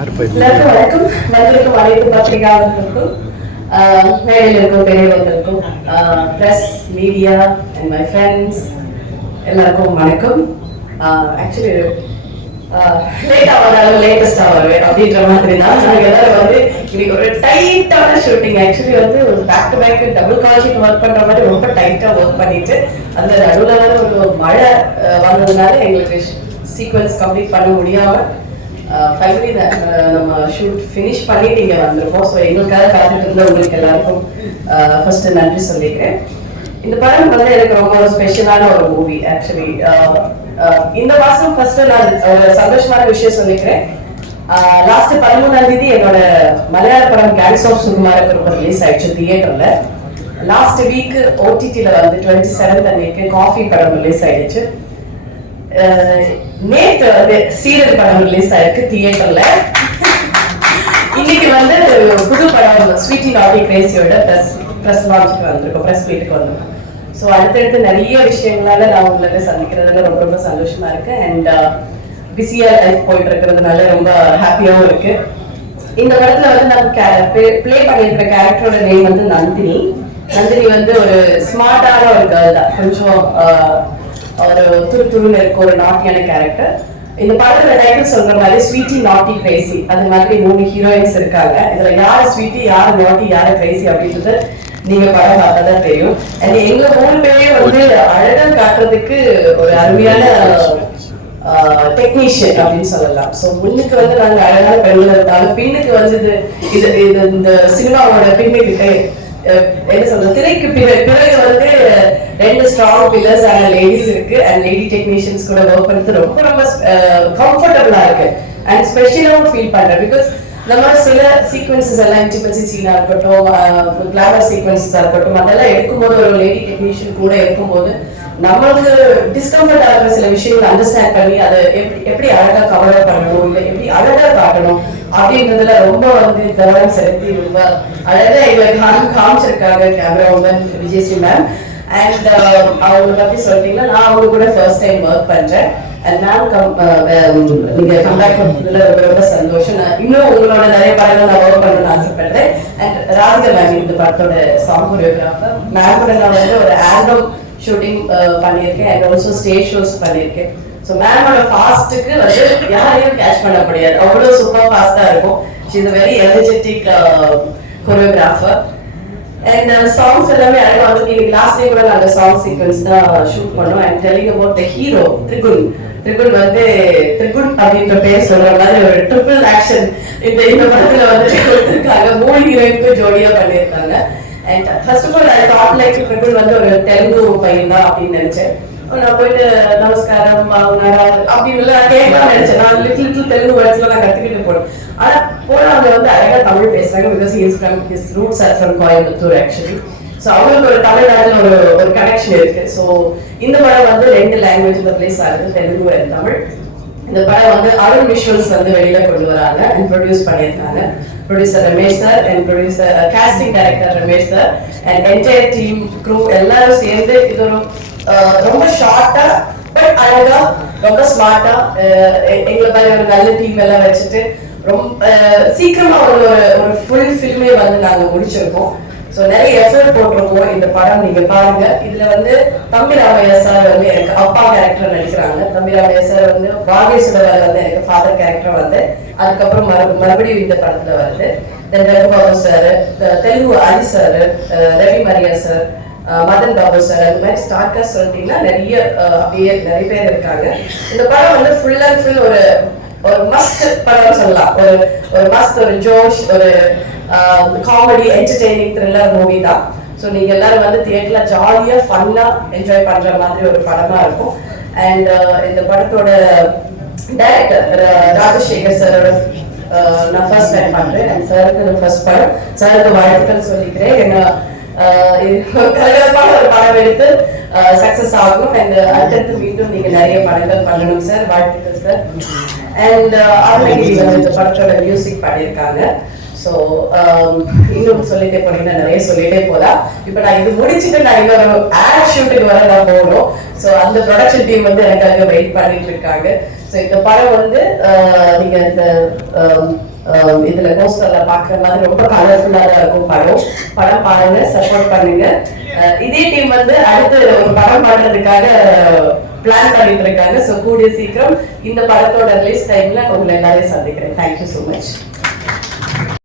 எல்லாருக்கும் வணக்கம். வந்திருக்கும் அனைத்து பத்திரிகையாளர்களுக்கும் மேடையில் இருக்கும் பெரியவர்களுக்கும் press media and my friends எல்லாருக்கும் வணக்கம். ஆக்சுவலி லேட்டாக வந்தாலும் லேட்டஸ்டாக வருவேன் அப்படின்ற மாதிரி தான் நாங்கள் எல்லாரும் வந்து இன்னைக்கு ஒரு டைட்டான ஷூட்டிங் ஆக்சுவலி வந்து ஒரு back to back double call sheet work பண்ற மாதிரி ரொம்ப டைட்டாக ஒர்க் பண்ணிட்டு அந்த நடுவில் ஒரு மழை வந்ததுனால எங்களுக்கு சீக்வன்ஸ் கம்ப்ளீட் பண்ண முடியாம ஃபைனலி நம்ம ஷூட் ஃபினிஷ் பண்ணிட்டு இங்கே வந்திருக்கோம். ஸோ எங்களுக்காக காத்துட்டு இருந்த உங்களுக்கு எல்லாருக்கும் ஃபர்ஸ்ட் நன்றி சொல்லிக்கிறேன். இந்த படம் வந்து எனக்கு ரொம்ப ஒரு ஸ்பெஷலான ஒரு மூவி ஆக்சுவலி இந்த மாசம் ஃபர்ஸ்ட் நான் ஒரு சந்தோஷமான விஷயம் சொல்லிக்கிறேன். லாஸ்ட் பதிமூணாம் தேதி என்னோட மலையாள படம் கேங்ஸ் ஆஃப் சுகுமார குடும்பம் ரிலீஸ் ஆயிடுச்சு தியேட்டர்ல லாஸ்ட் வீக் ஓடிடியில் வந்து டுவெண்ட்டி செவன்த் அன்னைக்கு காஃபி படம் ரிலீஸ் ஆயிடுச்சு. நேற்று நேத்து வந்து சீரியல் படம் ரிலீஸ் ஆயிருக்கு தியேட்டர்ல இன்னைக்கு வந்து புது படம் ஸ்வீட்டி நாட்டி கிரேசியோட ப்ரெஸ் ப்ரெஸ் லான்ச்சுக்கு வந்திருக்கோம் ப்ரெஸ் மீட்டுக்கு வந்திருக்கோம். ஸோ அடுத்தடுத்து நிறைய விஷயங்களால நான் உங்களுக்கு சந்திக்கிறதுல ரொம்ப ரொம்ப சந்தோஷமா இருக்கு. அண்ட் பிஸியா uh, லைஃப் போயிட்டு இருக்கிறதுனால ரொம்ப ஹாப்பியாகவும் இருக்கு. இந்த படத்துல வந்து நான் ப்ளே பண்ணியிருக்கிற கேரக்டரோட நேம் வந்து நந்தினி. நந்தினி வந்து ஒரு ஸ்மார்ட்டான ஒரு கேர்ள் தான். கொஞ்சம் uh, ஒரு துரு துருன்னு இருக்க ஒரு நாட்டியான கேரக்டர் இந்த படத்துல டைட்டில் சொல்ற மாதிரி ஸ்வீட்டி நாட்டி கிரேசி அது மாதிரி மூணு ஹீரோயின்ஸ் இருக்காங்க. இதுல யாரு ஸ்வீட்டி யாரு நாட்டி யாரு கிரேசி அப்படின்றது நீங்க படம் பார்த்தா தான் தெரியும். அண்ட் எங்க மூணு பேரையும் வந்து அழகா காட்டுறதுக்கு ஒரு அருமையான டெக்னீஷியன் அப்படின்னு சொல்லலாம். ஸோ முன்னுக்கு வந்து நாங்க அழகான பெண்கள் இருந்தாலும் பின்னுக்கு வந்து இது இது இந்த சினிமாவோட பின்னுக்கு அஹ், என்ன சொல்றது திரைக்கு பிறகு வந்து ரெண்டு ஸ்ட்ராங் பில்லர்ஸ் ஆன லேடிஸ் இருக்கு. அண்ட் லேடி டெக்னீஷியன்ஸ் கூட ஒர்க் பண்ணுறது ரொம்ப ரொம்ப கம்ஃபர்டபுளா இருக்கு. அண்ட் ஸ்பெஷலாகவும் ஃபீல் பண்றேன். பிகாஸ் நம்ம சில சீக்வன்சஸ் எல்லாம் இன்டிமசி சீனா இருக்கட்டும் கிளாமர் சீக்வன்சஸா இருக்கட்டும் அதெல்லாம் எடுக்கும்போது ஒரு லேடி டெக்னீஷியன் கூட இருக்கும்போது நம்மளுக்கு டிஸ்கம்ஃபர்ட் ஆகிற சில விஷயங்களை அண்டர்ஸ்டாண்ட் பண்ணி அதை எப்படி எப்படி அழகா கவர் பண்ணணும் இல்லை எப்படி அழகா காட்டணும் அப்படின்றதுல ரொம்ப வந்து கவனம் செலுத்தி ரொம்ப அழகா எங்களுக்கு காமிச்சிருக்காங்க camera woman Vijayasri ma'am and அவங்க பத்தி சொல்லிட்டீங்கன்னா நான் அவங்க கூட ஃபர்ஸ்ட் டைம் ஒர்க் பண்றேன். அண்ட் மேம் கம் நீங்க கம்பேக் பண்ணதுல ரொம்ப ரொம்ப சந்தோஷம். நான் இன்னும் உங்களோட நிறைய படங்கள் நான் ஒர்க் பண்ணணும்னு ஆசைப்படுறேன். அண்ட் ராதிகா மேம் இந்த படத்தோட சாங் கொரியோகிராஃபர் மேம் கூட நான் வந்து ஒரு ஆல்பம் ஷூட்டிங் uh, பண்ணியிருக்கேன். அண்ட் ஆல்சோ ஸ்டேஜ் ஷோஸ் பண்ணியிருக்கேன். ஸோ மேமோட ஃபாஸ்ட்டுக்கு வந்து யாரையும் கேட்ச் பண்ண முடியாது. அவ்வளோ சூப்பர் ஃபாஸ்ட்டாக இருக்கும். She is very energetic choreographer and songs எல்லாமே அழகாக வந்து இன்னைக்கு லாஸ்ட் டே கூட நாங்கள் சாங் சீக்வன்ஸ் தான் ஷூட் பண்ணோம். And telling about the hero Trigun Trigun வந்து திரிகுன் அப்படின்ற பேர் சொல்ற மாதிரி ஒரு ட்ரிபிள் ஆக்ஷன் இந்த இந்த படத்துல வந்து கொடுத்துருக்காங்க மூணு ஹீரோயினுக்கு ஜோடியா பண்ணியிருக்காங்க. And first of all I like Trigun வந்து ஒரு தெலுங்கு பையன் தான் அப்படின்னு நினைச்சேன். நான் போயிட்டு நமஸ்காரம் அப்படின்னு எல்லாம் கேட்கலாம் நினைச்சேன். நான் லிட்டில் லிட்டில் தெலுங்கு வேர்ட்ஸ்ல நான் கத்துக்கிட்டு போனேன். ஆனா போனவங்க வந்து அழகா தமிழ் பேசுறாங்க. Because is from his roots are from Coimbatore actually so அவங்களுக்கு ஒரு தமிழ்நாட்டில் ஒரு ஒரு கனெக்ஷன் இருக்கு. ஸோ இந்த படம் வந்து ரெண்டு லாங்குவேஜ்ல பிளேஸ் ஆகுது. தெலுங்கு அண்ட் தமிழ். இந்த படம் வந்து அருண் விஷுவல்ஸ் வந்து வெளியில கொண்டு வராங்க அண்ட் ப்ரொடியூஸ் பண்ணியிருக்காங்க. Producer Ramesh sir and producer casting director Ramesh sir and entire team crew எல்லாரும் சேர்ந்து இது ஒரு ரொம்ப ஷார்ட்டா பட் அழகா ரொம்ப ஸ்மார்ட்டா எங்களை மாதிரி ஒரு நல்ல டீம் எல்லாம் வச்சுட்டு ரொம்ப சீக்கிரமா ஒரு ஒரு- ஃபுல் ஃபில்மே வந்து நாங்க முடிச்சிருக்கோம். ஸோ நிறைய எஃபர்ட் போட்டிருக்கோம் இந்த படம். நீங்க பாருங்க. இதுல வந்து தம்பி ராமையா சார் வந்து எனக்கு அப்பா கேரக்டர் நடிக்கிறாங்க. தம்பி ராமையா சார் வந்து பாகேஸ்வரர் வந்து எனக்கு ஃபாதர் கேரக்டர் வந்து. அதுக்கப்புறம் மறு மறுபடியும் இந்த படத்துல வருது. Then Raghubabu sir Telugu Ali sir Ravi Maria sir Madan Babu sir அந்த மாதிரி ஸ்டார் சொல்லிட்டீங்கன்னா நிறைய அப்படியே நிறைய பேர் இருக்காங்க. இந்த படம் வந்து ஃபுல் அண்ட் ஃபுல் ஒரு ஒரு மஸ்ட் படம் சொல்லலாம். ஒரு ஒரு மஸ்ட் ஒரு ஜோஷ் ஒரு காமெடி என்டர்டெய்னிங் த்ரில்லர் மூவி தான். ஸோ நீங்க எல்லாரும் வந்து தியேட்டர்ல ஜாலியா ஃபன்னா என்ஜாய் பண்ற மாதிரி ஒரு படமா இருக்கும். அண்ட் இந்த படத்தோட டைரக்டர் ராஜசேகர் சாரோட நான் ஃபர்ஸ்ட் டைம் பண்றேன். அண்ட் சாருக்கு ஃபர்ஸ்ட் படம். சாருக்கு வாழ்த்துக்கள் சொல்லிக்கிறேன். என்ன கலகலப்பான ஒரு படம் எடுத்து சக்சஸ் ஆகும். அண்ட் அடுத்தடுத்து மீண்டும் நீங்க நிறைய படங்கள் பண்ணணும் சார் வாழ்த்துக்கள் சார் அண்ட் அருணகிரி வந்து இந்த படத்தோட மியூசிக் பண்ணியிருக்காங்க ஸோ இன்னும் சொல்லிட்டே போனீங்கன்னா நிறைய சொல்லிட்டே போலாம். இப்போ நான் இது முடிச்சுட்டு நான் இன்னொரு ஆட் ஷூட்டுக்கு வர நான் போகணும். ஸோ அந்த ப்ரொடக்ஷன் டீம் வந்து எனக்காக வெயிட் பண்ணிட்டு இருக்காங்க. ஸோ இந்த படம் வந்து ஆஹ் நீங்க இந்த ஆஹ் இதுல போஸ்டர்ல பாக்குற மாதிரி ரொம்ப கலர்ஃபுல்லா தான் இருக்கும் படம். படம் பாருங்க சப்போர்ட் பண்ணுங்க. இதே டீம் வந்து அடுத்து ஒரு படம் பாடுறதுக்காக பிளான் பண்ணிட்டு இருக்காங்க. ஸோ கூடிய சீக்கிரம் இந்த படத்தோட ரிலீஸ் டைம்ல உங்களை எல்லாரையும் சந்திக்கிறேன். Thank you so much